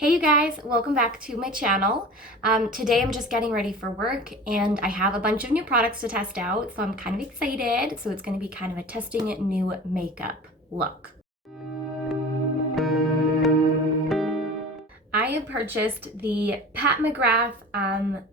Hey you guys, welcome back to my channel. Today I'm just getting ready for work and I have a bunch of new products to test out, so I'm kind of excited. So it's going to be kind of a testing new makeup look. I have purchased the Pat McGrath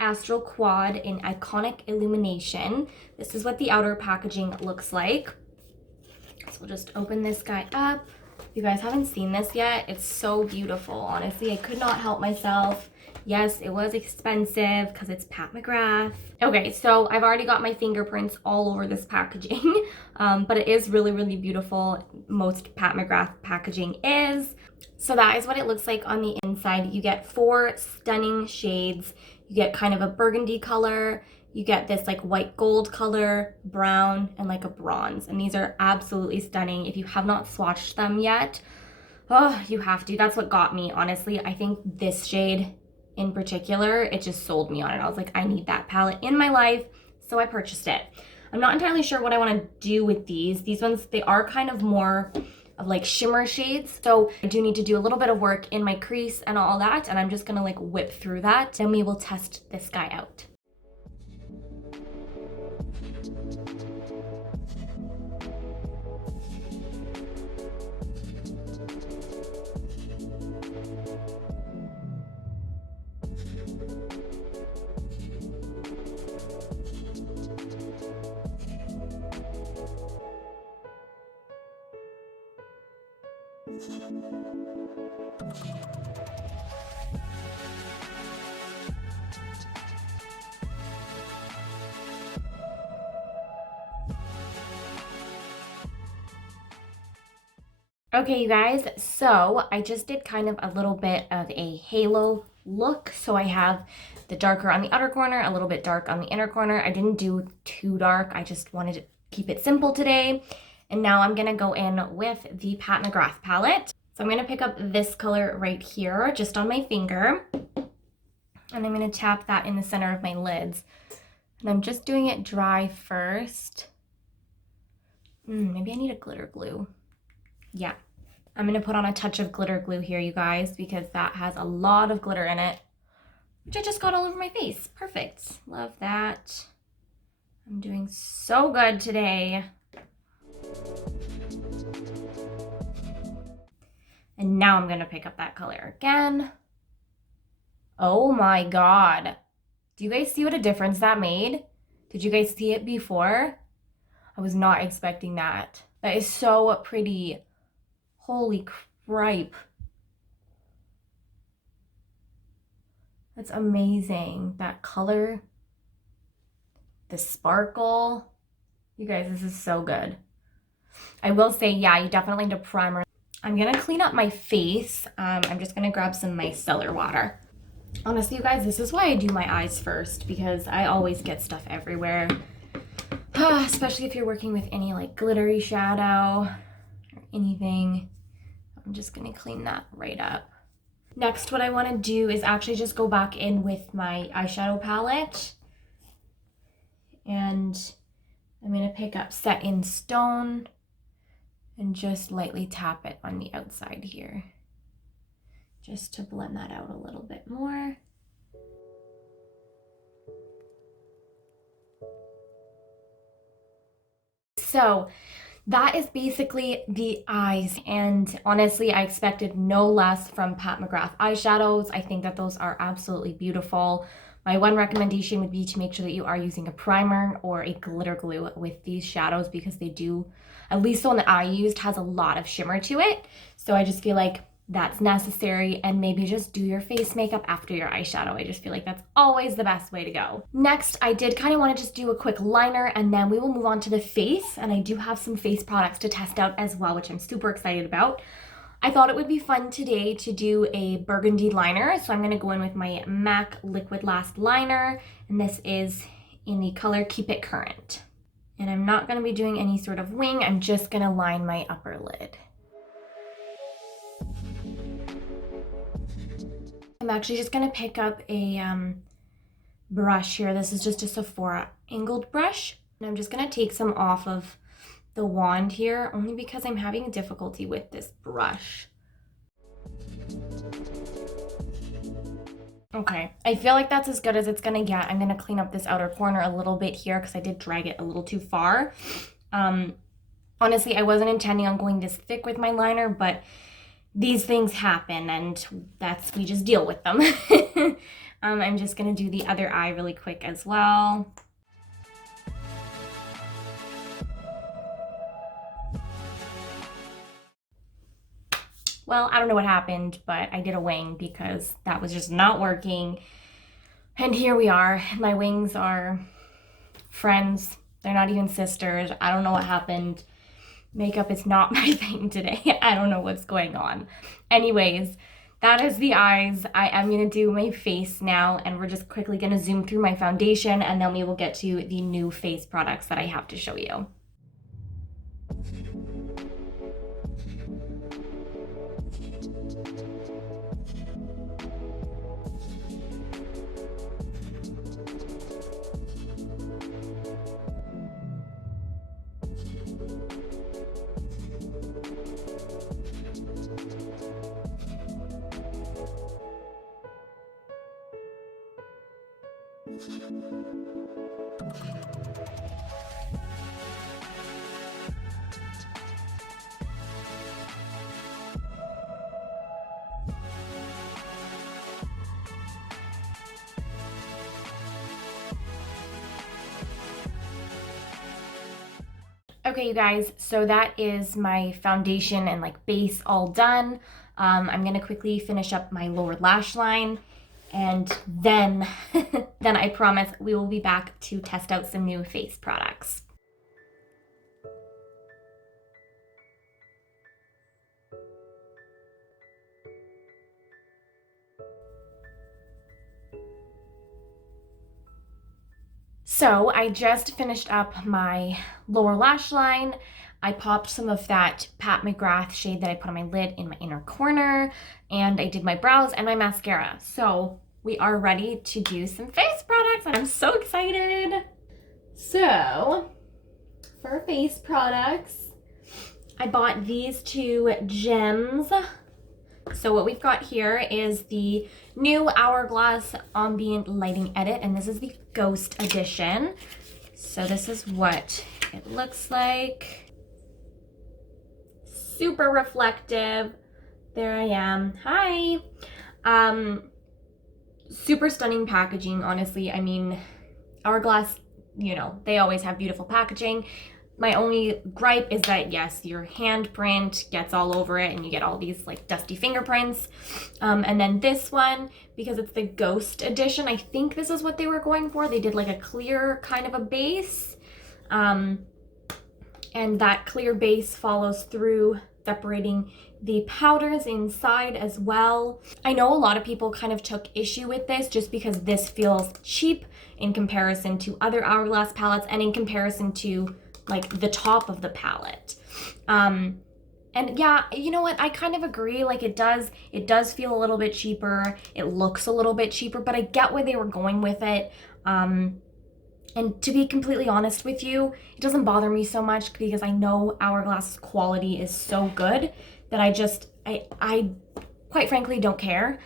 Astral Quad in Iconic Illumination. This is what the outer packaging looks like. So we'll just open this guy up. If you guys haven't seen this yet, it's so beautiful. Honestly, I could not help myself. Yes, it was expensive because it's Pat McGrath. Okay, so I've already got my fingerprints all over this packaging, but it is really, really beautiful. Most Pat McGrath packaging is. So that is what it looks like on the inside. You get 4 stunning shades. You get kind of a burgundy color. You get this like white gold color, brown, and like a bronze. And these are absolutely stunning. If you have not swatched them yet, oh, you have to. That's what got me, honestly. I think this shade in particular, it just sold me on it. I was like, I need that palette in my life, so I purchased it. I'm not entirely sure what I want to do with these. These ones, they are kind of more of like shimmer shades. So I do need to do a little bit of work in my crease and all that. And I'm just gonna like whip through that. Then we will test this guy out. Okay, you guys, so I just did kind of a little bit of a halo look. So I have the darker on the outer corner, a little bit dark on the inner corner. I didn't do too dark. I just wanted to keep it simple today. And now I'm gonna go in with the Pat McGrath palette. So I'm gonna pick up this color right here, just on my finger. And I'm gonna tap that in the center of my lids. And I'm just doing it dry first. Maybe I need a glitter glue. Yeah, I'm gonna put on a touch of glitter glue here, you guys, because that has a lot of glitter in it, which I just got all over my face. Perfect, love that. I'm doing so good today. And now I'm gonna pick up that color again. Oh my God. Do you guys see what a difference that made? Did you guys see it before? I was not expecting that. That is so pretty. Holy cripe. That's amazing. That color, the sparkle. You guys, this is so good. I will say, yeah, you definitely need a primer. I'm gonna clean up my face. I'm just gonna grab some micellar water. Honestly, you guys, this is why I do my eyes first, because I always get stuff everywhere. Especially if you're working with any like glittery shadow or anything. I'm just gonna clean that right up. Next, what I wanna do is actually just go back in with my eyeshadow palette. And I'm gonna pick up Set in Stone and just lightly tap it on the outside here, just to blend that out a little bit more. So that is basically the eyes, and honestly, I expected no less from Pat McGrath eyeshadows. I think that those are absolutely beautiful. My one recommendation would be to make sure that you are using a primer or a glitter glue with these shadows, because they do, at least the one that I used, has a lot of shimmer to it. So I just feel like that's necessary, and maybe just do your face makeup after your eyeshadow. I just feel like that's always the best way to go. Next, I did kind of want to just do a quick liner, and then we will move on to the face, and I do have some face products to test out as well, which I'm super excited about. I thought it would be fun today to do a burgundy liner, so I'm going to go in with my MAC Liquid Last Liner, and this is in the color Keep It Currant. And I'm not going to be doing any sort of wing, I'm just going to line my upper lid. I'm actually just gonna pick up a brush here. This is just a Sephora angled brush. And I'm just gonna take some off of the wand here, only because I'm having difficulty with this brush. Okay, I feel like that's as good as it's gonna get. I'm gonna clean up this outer corner a little bit here because I did drag it a little too far. Honestly, I wasn't intending on going this thick with my liner, but these things happen and we just deal with them. I'm just gonna do the other eye really quick as well. Well, I don't know what happened, but I did a wing because that was just not working. And here we are. My wings are friends. They're not even sisters. I don't know what happened. Makeup is not my thing today. I don't know what's going on. Anyways, that is the eyes. I am going to do my face now, and we're just quickly going to zoom through my foundation, and then we will get to the new face products that I have to show you. Okay, you guys, so that is my foundation and like base all done. I'm gonna quickly finish up my lower lash line, and then I promise we will be back to test out some new face products. So I just finished up my lower lash line. I popped some of that Pat McGrath shade that I put on my lid in my inner corner, and I did my brows and my mascara. So we are ready to do some face products, and I'm so excited. So for face products, I bought these two gems. So what we've got here is the new Hourglass Ambient Lighting Edit, and this is the Ghost Edition. So this is what it looks like. Super reflective. There I am. Hi. Super stunning packaging, honestly. I mean, Hourglass, you know, they always have beautiful packaging. My only gripe is that, yes, your handprint gets all over it and you get all these like dusty fingerprints. And then this one, because it's the Ghost Edition, I think this is what they were going for. They did like a clear kind of a base. And that clear base follows through, separating the powders inside as well. I know a lot of people kind of took issue with this just because this feels cheap in comparison to other Hourglass palettes and in comparison to like the top of the palette. And yeah, you know what, I kind of agree. Like it does feel a little bit cheaper, it looks a little bit cheaper, but I get where they were going with it. And to be completely honest with you, it doesn't bother me so much because I know Hourglass's quality is so good that I quite frankly don't care.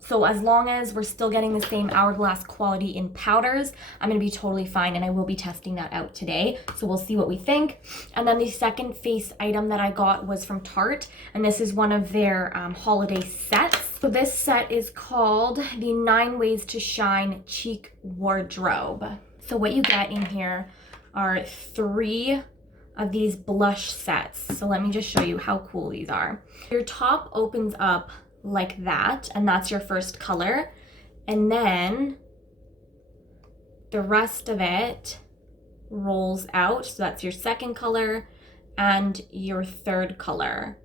So as long as we're still getting the same Hourglass quality in powders, I'm gonna be totally fine, and I will be testing that out today. So we'll see what we think. And then the second face item that I got was from Tarte, and this is one of their holiday sets. So this set is called the 9 Ways to Shine Cheek Wardrobe. So what you get in here are 3 of these blush sets. So let me just show you how cool these are. Your top opens up like that, and that's your first color, and then the rest of it rolls out, so that's your second color and your third color.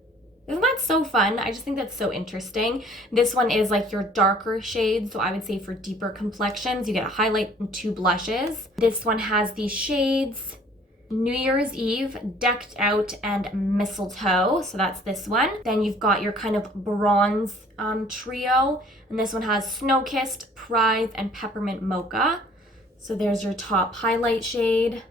Isn't that so fun? I just think that's so interesting. This one is like your darker shades, so I would say for deeper complexions you get a highlight and 2 blushes. This one has the shades New Year's Eve, Decked Out, and Mistletoe. So that's this one. Then you've got your kind of bronze trio. And this one has Snow Kissed, Prize, and Peppermint Mocha. So there's your top highlight shade.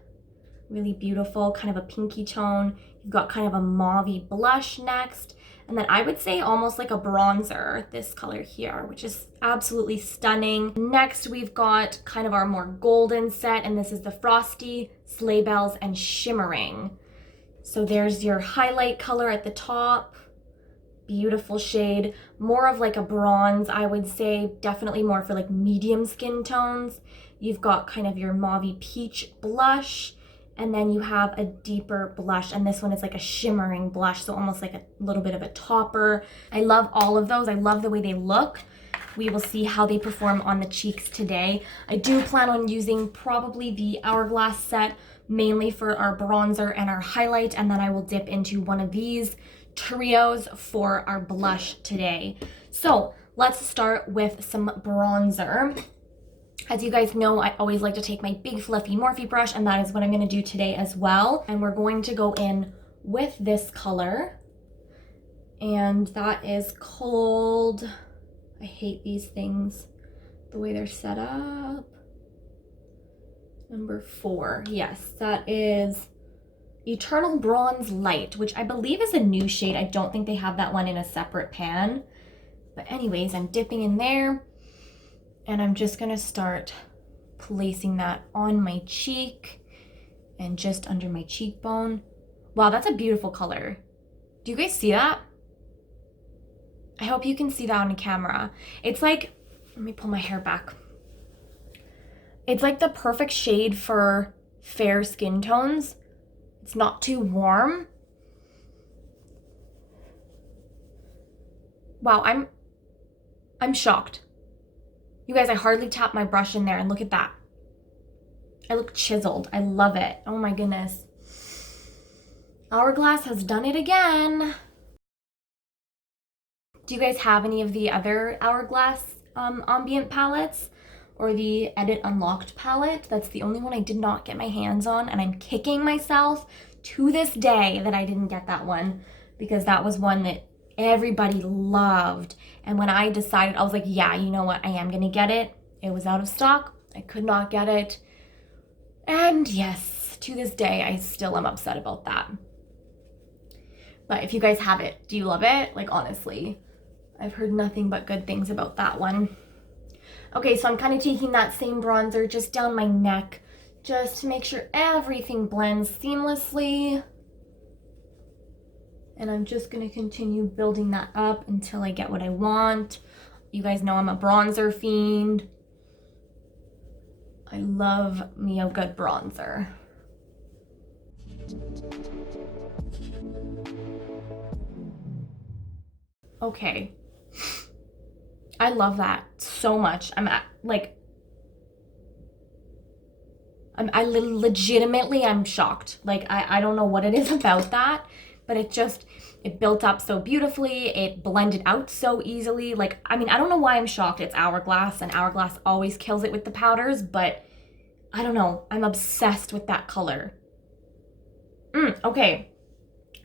Really beautiful, kind of a pinky tone. You've got kind of a mauvey blush next. And then I would say almost like a bronzer, this color here, which is absolutely stunning. Next, we've got kind of our more golden set, and this is the Frosty, Sleigh Bells, and Shimmering. So there's your highlight color at the top. Beautiful shade. More of like a bronze, I would say. Definitely more for like medium skin tones. You've got kind of your mauve peach blush. And then you have a deeper blush, and this one is like a shimmering blush, so almost like a little bit of a topper. I love all of those. I love the way they look. We will see how they perform on the cheeks today. I do plan on using probably the Hourglass set, mainly for our bronzer and our highlight, and then I will dip into one of these trios for our blush today. So let's start with some bronzer. As you guys know, I always like to take my big fluffy Morphe brush, and that is what I'm going to do today as well. And we're going to go in with this color, and that is called, I hate these things, the way they're set up. Number 4, yes, that is Eternal Bronze Light, which I believe is a new shade. I don't think they have that one in a separate pan. But anyways, I'm dipping in there. And I'm just gonna start placing that on my cheek and just under my cheekbone. Wow, that's a beautiful color. Do you guys see that? I hope you can see that on camera. It's like, let me pull my hair back. It's like the perfect shade for fair skin tones. It's not too warm. Wow, I'm shocked. You guys, I hardly tapped my brush in there, and look at that. I look chiseled. I love it. Oh my goodness. Hourglass has done it again. Do you guys have any of the other Hourglass Ambient palettes? Or the Edit Unlocked palette? That's the only one I did not get my hands on, and I'm kicking myself to this day that I didn't get that one, because that was one that everybody loved. And when I decided, I was like, yeah, you know what, I am gonna get it. It was out of stock. I could not get it. And yes, to this day, I still am upset about that. But if you guys have it, do you love it? Like, honestly, I've heard nothing but good things about that one. Okay, so I'm kind of taking that same bronzer just down my neck, just to make sure everything blends seamlessly. And I'm just going to continue building that up until I get what I want. You guys know I'm a bronzer fiend. I love me a good bronzer. Okay. I love that so much. Legitimately, I'm shocked. Like, I don't know what it is about that, but it built up so beautifully. It blended out so easily. Like, I mean, I don't know why I'm shocked. It's Hourglass, and Hourglass always kills it with the powders, but I don't know. I'm obsessed with that color. Okay,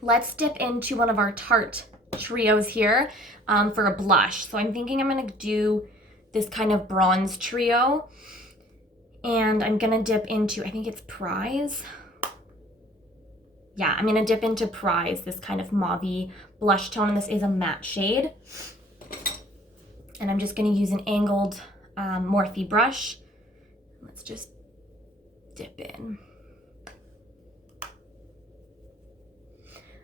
let's dip into one of our Tarte trios here for a blush. So I'm thinking I'm gonna do this kind of bronze trio, and I'm gonna dip into, I think it's Prize. Yeah, I'm gonna dip into Prize, this kind of mauve blush tone, and this is a matte shade. And I'm just gonna use an angled Morphe brush. Let's just dip in.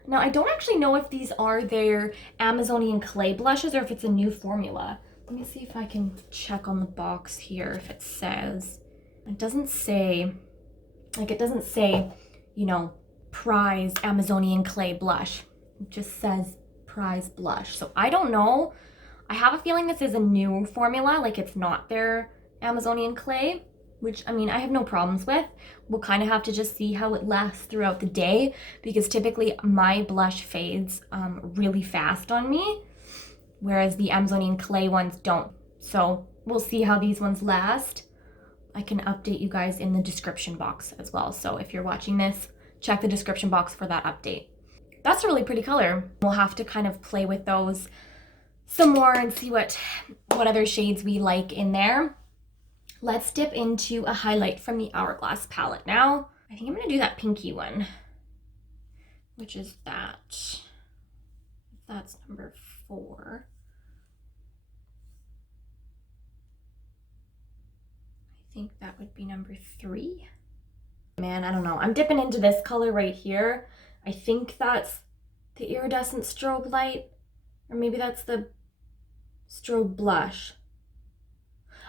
Now, I don't actually know if these are their Amazonian clay blushes or if it's a new formula. Let me see if I can check on the box here if it says. It doesn't say, like, it doesn't say, you know, Prize Amazonian clay blush. It just says Prize blush. So I don't know. I have a feeling this is a new formula, like it's not their Amazonian clay, which, I mean, I have no problems with. We'll kind of have to just see how it lasts throughout the day, because typically my blush fades really fast on me, whereas the Amazonian clay ones don't. So we'll see how these ones last. I can update you guys in the description box as well. So if you're watching this, check the description box for that update. That's a really pretty color. We'll have to kind of play with those some more and see what other shades we like in there. Let's dip into a highlight from the Hourglass palette now. I think I'm gonna do that pinky one, which is that. That's number 4. I think that would be number 3. Man, I don't know. I'm dipping into this color right here. I think that's the iridescent strobe light, or maybe that's the strobe blush.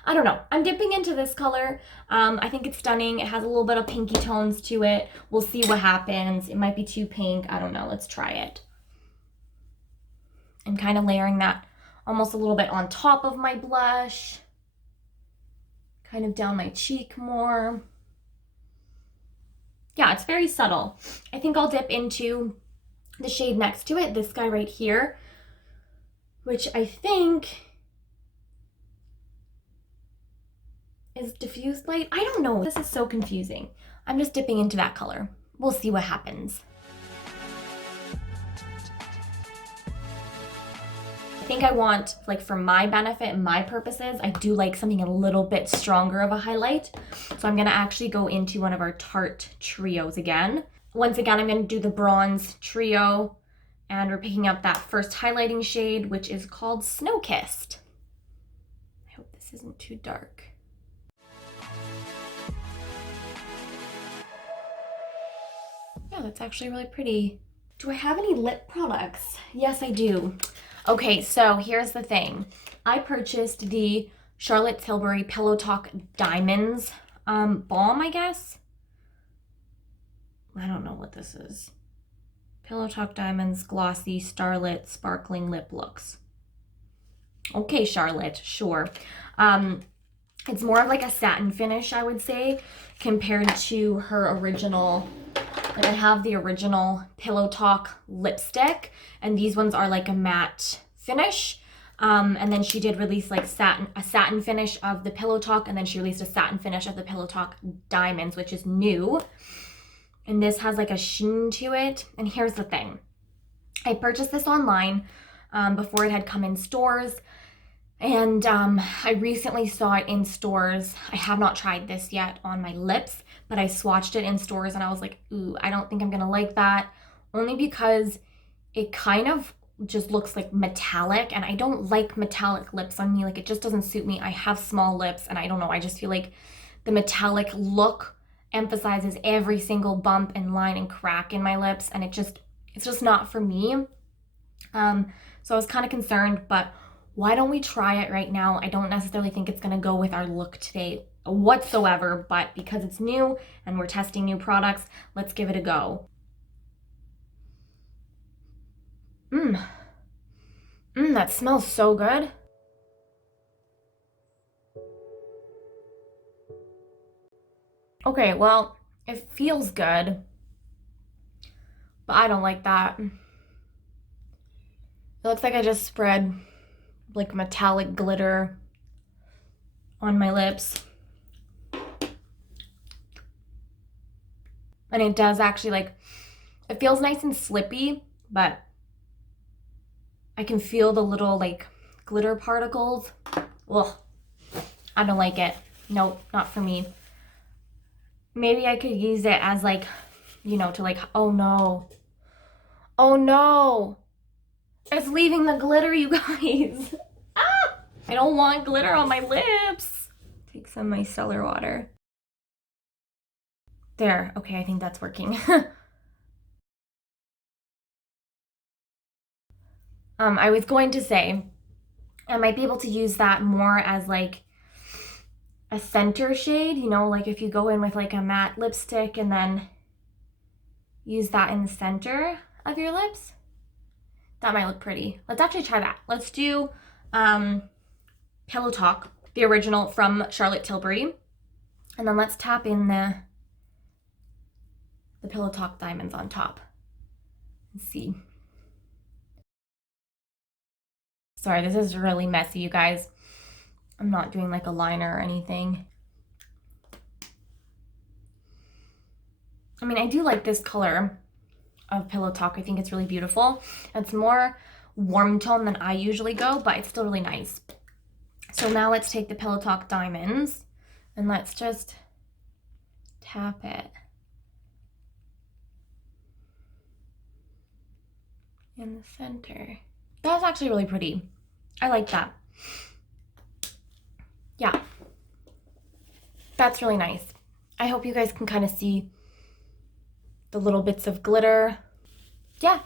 I don't know. I'm dipping into this color. I think it's stunning. It has a little bit of pinky tones to it. We'll see what happens. It might be too pink. I don't know. Let's try it. I'm kind of layering that almost a little bit on top of my blush. Kind of down my cheek more. Yeah, it's very subtle. I think I'll dip into the shade next to it, this guy right here, which I think is diffused light. I don't know. This is so confusing. I'm just dipping into that color. We'll see what happens. I think I want, like, for my benefit and my purposes, I do like something a little bit stronger of a highlight. So I'm gonna actually go into one of our Tarte trios again. Once again, I'm gonna do the bronze trio, and we're picking up that first highlighting shade, which is called Snow Kissed. I hope this isn't too dark. Yeah, that's actually really pretty. Do I have any lip products? Yes, I do. Okay, so here's the thing. I purchased the Charlotte Tilbury Pillow Talk Diamonds balm, I guess. I don't know what this is. Pillow Talk Diamonds Glossy Starlit Sparkling Lip Looks. Okay, Charlotte, sure. It's more of like a satin finish, I would say, compared to her original. Like, I have the original Pillow Talk lipstick, and these ones are like a matte finish. And then she did release like a satin finish of the Pillow Talk, and then she released a satin finish of the Pillow Talk Diamonds, which is new. And this has like a sheen to it. And here's the thing. I purchased this online before it had come in stores. And I recently saw it in stores. I have not tried this yet on my lips, but I swatched it in stores and I was like, ooh, I don't think I'm gonna like that. Only because it kind of just looks like metallic, and I don't like metallic lips on me. Like, it just doesn't suit me. I have small lips, and I don't know. I just feel like the metallic look emphasizes every single bump and line and crack in my lips, and it's just not for me. So I was kind of concerned, but why don't we try it right now? I don't necessarily think it's gonna go with our look today whatsoever, but because it's new and we're testing new products, let's give it a go. That smells so good. Okay, well, it feels good, but I don't like that. It looks like I just spread like metallic glitter on my lips. And it does actually, like, it feels nice and slippy, but I can feel the little like glitter particles. Ugh, I don't like it. Nope, not for me. Maybe I could use it as like, you know, to like, oh no. Oh no. It's leaving the glitter, you guys. Ah! I don't want glitter on my lips. Take some of my micellar water. There, okay, I think that's working. I was going to say, I might be able to use that more as like a center shade, you know, like if you go in with like a matte lipstick and then use that in the center of your lips. That might look pretty. Let's actually try that. Let's do Pillow Talk, the original from Charlotte Tilbury. And then let's tap in the Pillow Talk Diamonds on top. Let's see. Sorry, this is really messy, you guys. I'm not doing like a liner or anything. I mean, I do like this color of Pillow Talk. I think it's really beautiful. It's more warm tone than I usually go, but it's still really nice. So now let's take the Pillow Talk Diamonds and let's just tap it in the center. That's actually really pretty. I like that. Yeah. That's really nice. I hope you guys can kind of see the little bits of glitter. Yeah,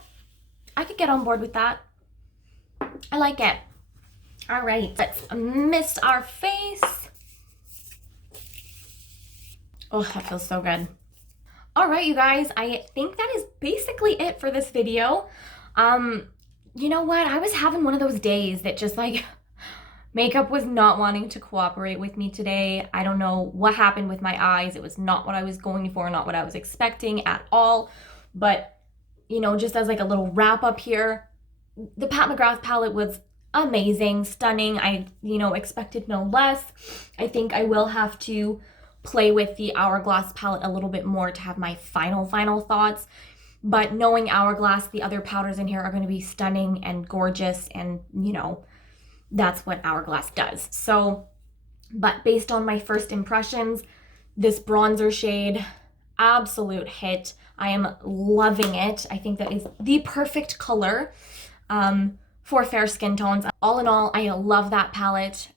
I could get on board with that. I like it. All right, let's mist our face. Oh, that feels so good. All right, you guys, I think that is basically it for this video. You know what? I was having one of those days that just like makeup was not wanting to cooperate with me today. I don't know what happened with my eyes. It was not what I was going for, not what I was expecting at all. But, you know, just as like a little wrap up here, the Pat McGrath palette was amazing, stunning. I, expected no less. I think I will have to play with the Hourglass palette a little bit more to have my final thoughts. But knowing Hourglass, the other powders in here are going to be stunning and gorgeous, and, that's what Hourglass does. So, but based on my first impressions, this bronzer shade, absolute hit. I am loving it. I think that is the perfect color for fair skin tones. All in all, I love that palette.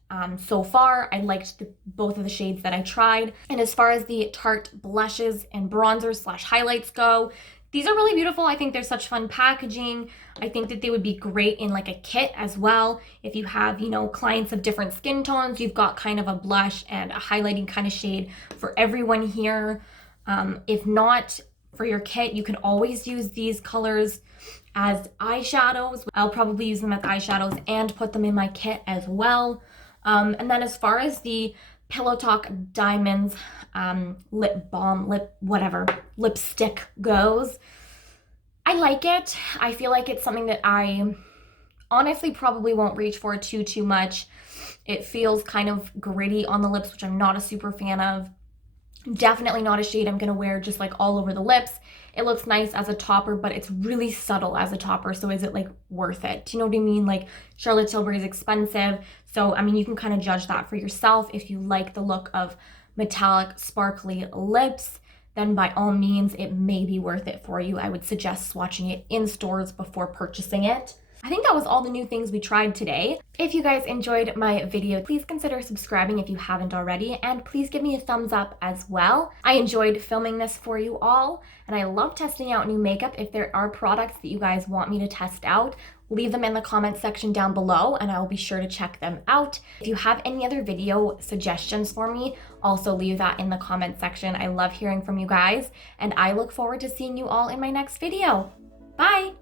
So far, I liked both of the shades that I tried. And as far as the Tarte blushes and bronzers / highlights go, these are really beautiful. I think they're such fun packaging. I think that they would be great in like a kit as well. If you have, clients of different skin tones, you've got kind of a blush and a highlighting kind of shade for everyone here. If not for your kit, you can always use these colors as eyeshadows. I'll probably use them as eyeshadows and put them in my kit as well. And then as far as the Pillow Talk Diamonds lip balm, lipstick goes, I like it. I feel like it's something that I honestly probably won't reach for too much. It feels kind of gritty on the lips, which I'm not a super fan of. Definitely not a shade I'm gonna wear just like all over the lips. It looks nice as a topper, but it's really subtle as a topper. So is it like worth it? Do you know what I mean? Like Charlotte Tilbury is expensive. So, I mean, you can kind of judge that for yourself. If you like the look of metallic, sparkly lips, then by all means, it may be worth it for you. I would suggest swatching it in stores before purchasing it. I think that was all the new things we tried today. If you guys enjoyed my video, please consider subscribing if you haven't already, and please give me a thumbs up as well. I enjoyed filming this for you all, and I love testing out new makeup. If there are products that you guys want me to test out, leave them in the comment section down below, and I will be sure to check them out. If you have any other video suggestions for me, also leave that in the comment section. I love hearing from you guys, and I look forward to seeing you all in my next video. Bye!